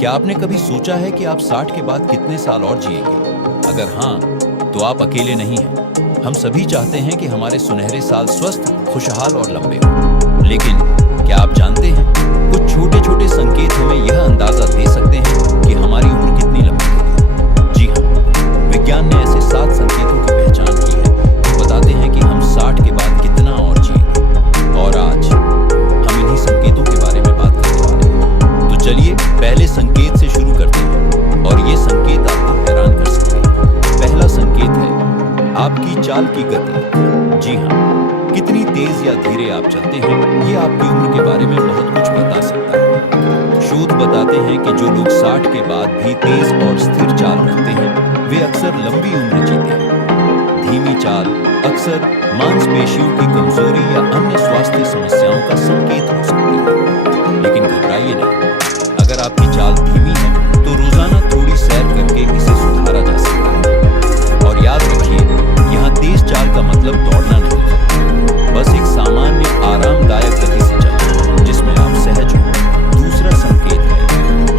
क्या आपने कभी सोचा है कि आप 60 के बाद कितने साल और जिएंगे? अगर हाँ, तो आप अकेले नहीं हैं। हम सभी चाहते हैं कि हमारे सुनहरे साल स्वस्थ, खुशहाल और लंबे हों। लेकिन क्या आप जानते हैं, कुछ छोटे छोटे संकेत हमें यह अंदाजा दे सकते हैं कि हमारी उम्र कितनी लंबी होगी। जी हाँ, विज्ञान ने ऐसे 7 संकेतों की पहचान की है जो बताते हैं कि हम 60 के बाद कितना और जिएंगे। और आज हम इन्हीं संकेतों के बारे में बात करने वाले हैं। तो चलिए पहले संकेत से शुरू करते हैं, और ये संकेत आपको हैरान कर सकते हैं। पहला संकेत है आपकी चाल की गति। जी हाँ, कितनी तेज या धीरे आप चलते हैं, ये आपकी उम्र के बारे में बहुत कुछ बता सकता है। शोध बताते हैं कि जो लोग 60 के बाद भी तेज और स्थिर चाल रखते हैं, वे अक्सर लंबी उम्र जीते हैं। धीमी चाल अक्सर मांसपेशियों की कमजोरी या अन्य स्वास्थ्य समस्याओं का संकेत हो सकती है। लेकिन घबराइए नहीं, अगर आपकी चाल धीमी है तो रोजाना थोड़ी सैर करके इसे सुधारा जा सकता है। और याद रखिए, यहाँ तेज चाल का मतलब दौड़ना नहीं है, बस एक सामान्य आरामदायक गति से चलना जिसमें आप सहज हो। दूसरा संकेत है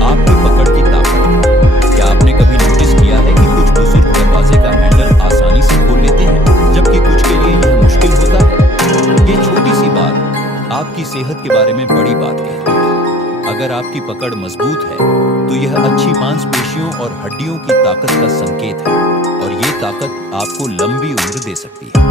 आपकी पकड़ की ताकत। क्या आपने कभी नोटिस किया है कि कुछ बुजुर्ग दरवाजे का हैंडल आसानी से खोल लेते हैं, जबकि कुछ के लिए यह मुश्किल होता है? ये छोटी सी बात आपकी सेहत के बारे में बड़ी बात कहती है। अगर आपकी पकड़ मजबूत है तो यह अच्छी मांसपेशियों और हड्डियों की ताकत का संकेत है, और ये ताकत आपको लंबी उम्र दे सकती है।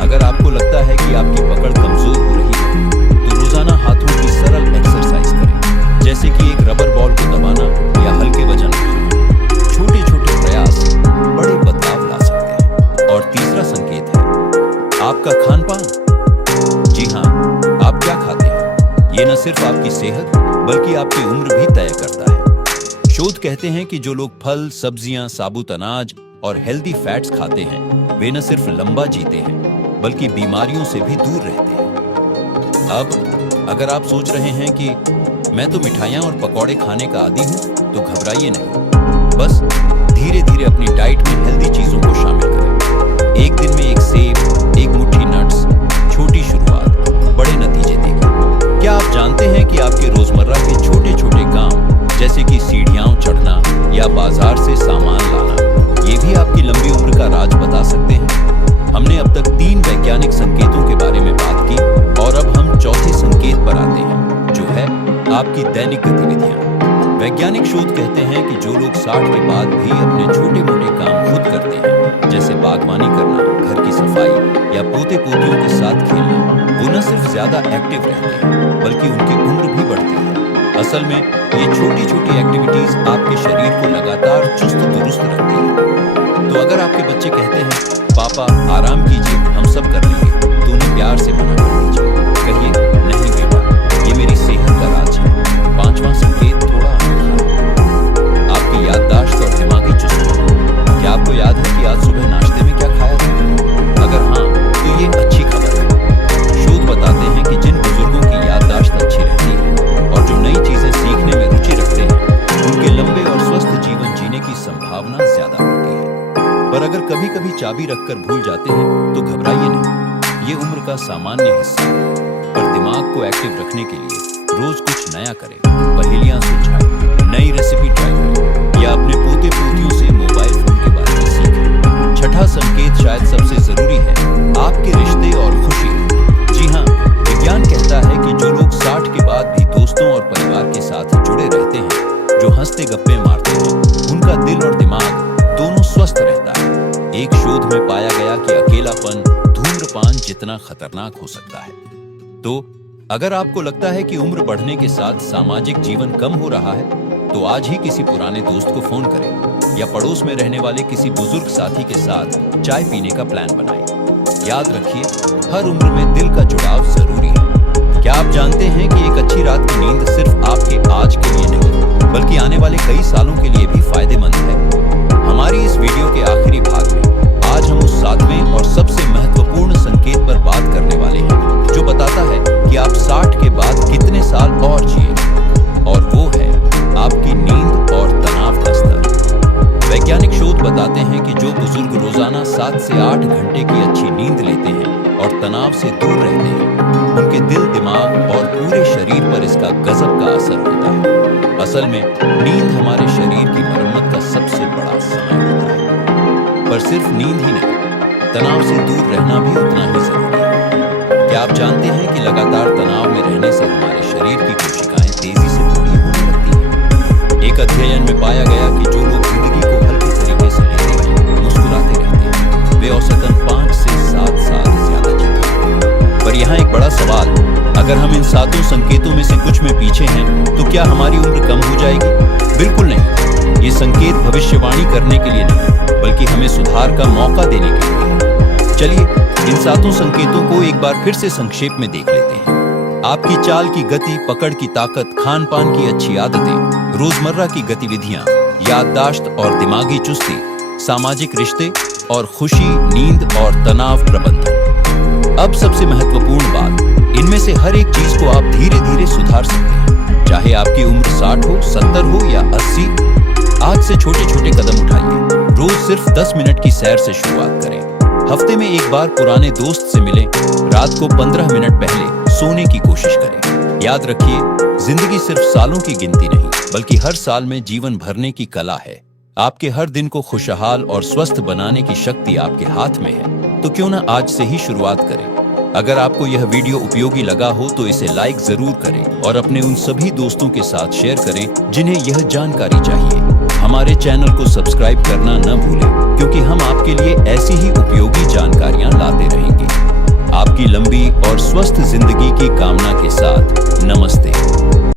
अगर आपको लगता है कि आपकी पकड़ कमजोर हो रही है, तो रोजाना हाथों की सरल एक्सरसाइज करें, जैसे कि एक रबर बॉल को दबाना या हल्के वजन उठाना। छोटे छोटे प्रयास बड़े बदलाव ला सकते हैं। और तीसरा संकेत है आपका खान पान। जी हाँ, आप क्या खाते हैं, ये न सिर्फ आपकी सेहत बल्कि आपकी उम्र भी तय करता है। शोध कहते हैं कि जो लोग फल, सब्जियां, साबुत अनाज और हेल्दी फैट्स खाते हैं, वे न सिर्फ लंबा जीते हैं बल्कि बीमारियों से भी दूर रहते हैं। अब अगर आप सोच रहे हैं कि मैं तो मिठाइयाँ और पकौड़े खाने का आदी हूँ, तो घबराइए नहीं। बस धीरे धीरे अपनी डाइट में हेल्दी चीजों को शामिल करें। एक दिन में एक सेब, एक मुट्ठी नट्स, छोटी शुरुआत बड़े नतीजे देगी। क्या आप जानते हैं कि आपके रोजमर्रा के छोटे छोटे काम, जैसे कि सीढ़ियाँ चढ़ना या बाजार से सामान लाना, ये भी आपकी लंबी उम्र का राज बता सकते हैं। हमने अब तक 3 वैज्ञानिक संकेतों के बारे में बात की, और अब हम चौथे संकेत पर आते हैं, जो है आपकी दैनिक गतिविधियां। वैज्ञानिक शोध कहते हैं कि जो लोग 60 के बाद भी अपने छोटे मोटे काम खुद करते हैं, जैसे बागवानी करना, घर की सफाई या पोते पोतियों के साथ खेलना, वो न सिर्फ ज्यादा एक्टिव रहते हैं बल्कि उनकी उम्र भी बढ़ती है। असल में ये छोटी छोटी एक्टिविटीज आपके शरीर को लगातार चुस्त दुरुस्त रखती है। तो अगर आपके बच्चे कहते हैं पापा आराम कीजिए, हम सब कर लेंगे, तो उन्हें प्यार से मना कर दीजिए। कहिए नहीं बेटा, ये मेरी सेहत का राज है। 5वां संकेत थोड़ा अनोखा है, आपकी याददाश्त और दिमागी चुस्ती। क्या आपको याद है कि आज सुबह नाश्ते में क्या खाया था? अगर हाँ, तो ये अच्छी खबर है। शोध बताते हैं कि जिन बुजुर्गों की याददाश्त अच्छी रहती है और जो नई चीजें सीखने में रुचि रखते हैं, उनके लंबे और स्वस्थ जीवन जीने की संभावना ज्यादा होती है। पर अगर कभी कभी चाबी रखकर भूल जाते हैं, तो घबराइए नहीं, ये उम्र का सामान्य हिस्सा है। पर दिमाग को एक्टिव रखने के लिए रोज कुछ नया करें, पहेलियां सुलझाएं, नई रेसिपी ट्राई करें, या अपने पोते पोतियों से मोबाइल फोन के बारे में सीखें। छठा संकेत शायद सबसे जरूरी है, आपके रिश्ते और खुशी। जी हाँ, विज्ञान कहता है कि जो लोग 60 के बाद भी दोस्तों और परिवार के साथ जुड़े रहते हैं, जो हंसते गप्पे मारते हैं, उनका दिल और दिमाग दोनों स्वस्थ रहता है। एक शोध में पाया गया कि अकेलापन धूम्रपान जितना खतरनाक हो सकता है। तो अगर आपको लगता है कि उम्र बढ़ने के साथ सामाजिक जीवन कम हो रहा है, तो आज ही किसी पुराने दोस्त को फोन करें या पड़ोस में रहने वाले किसी बुजुर्ग साथी के साथ चाय पीने का प्लान बनाएं। याद रखिए, हर उम्र में दिल का जुड़ाव जरूरी है। क्या आप जानते हैं कि एक अच्छी रात की नींद सिर्फ आपके आज के लिए नहीं, बल्कि आने वाले कई सालों के लिए भी फायदेमंद है? हमारी इस वीडियो के आखिरी भाग में आज हम उस 7वें और सबसे महत्वपूर्ण संकेत पर बात करने वाले हैं, जो बताता है कि आप 60 के बाद कितने साल और जिए, और वो है आपकी नींद और तनाव का स्तर। वैज्ञानिक शोध बताते हैं कि जो बुजुर्ग रोजाना 7 से 8 घंटे की अच्छी नींद लेते हैं और तनाव से दूर रहते हैं, उनके दिल, दिमाग और पूरे शरीर पर इसका गजब का असर होता है। असल में नींद हमारे शरीर की मरम्मत का सबसे बड़ा समय होता है। पर सिर्फ नींद ही नहीं, तनाव से दूर रहना भी उतना ही जरूरी है। क्या आप जानते हैं कि लगातार तनाव में रहने से हमारे शरीर की कोशिकाएं तेजी से बूढ़ी होने लगती हैं? एक अध्ययन में पाया गया कि जो लोग जिंदगी को हल्के तरीके से लेते हैं, मुस्कुराते रहते हैं, वे औसतन 5 से 7 साल ज्यादा जीते हैं। पर यहाँ एक बड़ा सवाल, अगर हम इन 7 संकेतों में से कुछ में पीछे हैं, तो क्या हमारी उम्र कम हो जाएगी? बिल्कुल नहीं। ये संकेत भविष्यवाणी करने के लिए नहीं, बल्कि हमें सुधार का मौका देने के लिए है। चलिए इन 7 संकेतों को एक बार फिर से संक्षेप में देख लेते हैं। आपकी चाल की गति, पकड़ की ताकत, खान पान की अच्छी आदतें, रोजमर्रा की गतिविधियां, याददाश्त और दिमागी चुस्ती, सामाजिक रिश्ते और खुशी, नींद और तनाव प्रबंधन। अब सबसे महत्वपूर्ण बात, इनमें से हर एक चीज को आप धीरे धीरे सुधार सकते हैं। चाहे आपकी उम्र 60 हो, 70 हो या 80, आज से छोटे छोटे कदम उठाइए। रोज सिर्फ 10 मिनट की सैर से शुरुआत करें। हफ्ते में एक बार पुराने दोस्त से मिलें। रात को 15 मिनट पहले सोने की कोशिश करें। याद रखिए, जिंदगी सिर्फ सालों की गिनती नहीं, बल्कि हर साल में जीवन भरने की कला है। आपके हर दिन को खुशहाल और स्वस्थ बनाने की शक्ति आपके हाथ में है। तो क्यों ना आज से ही शुरुआत करें। अगर आपको यह वीडियो उपयोगी लगा हो तो इसे लाइक जरूर करें और अपने उन सभी दोस्तों के साथ शेयर करें जिन्हें यह जानकारी चाहिए। हमारे चैनल को सब्सक्राइब करना न भूलें, क्योंकि हम आपके लिए ऐसी ही उपयोगी जानकारियां लाते रहेंगे। आपकी लंबी और स्वस्थ जिंदगी की कामना के साथ नमस्ते।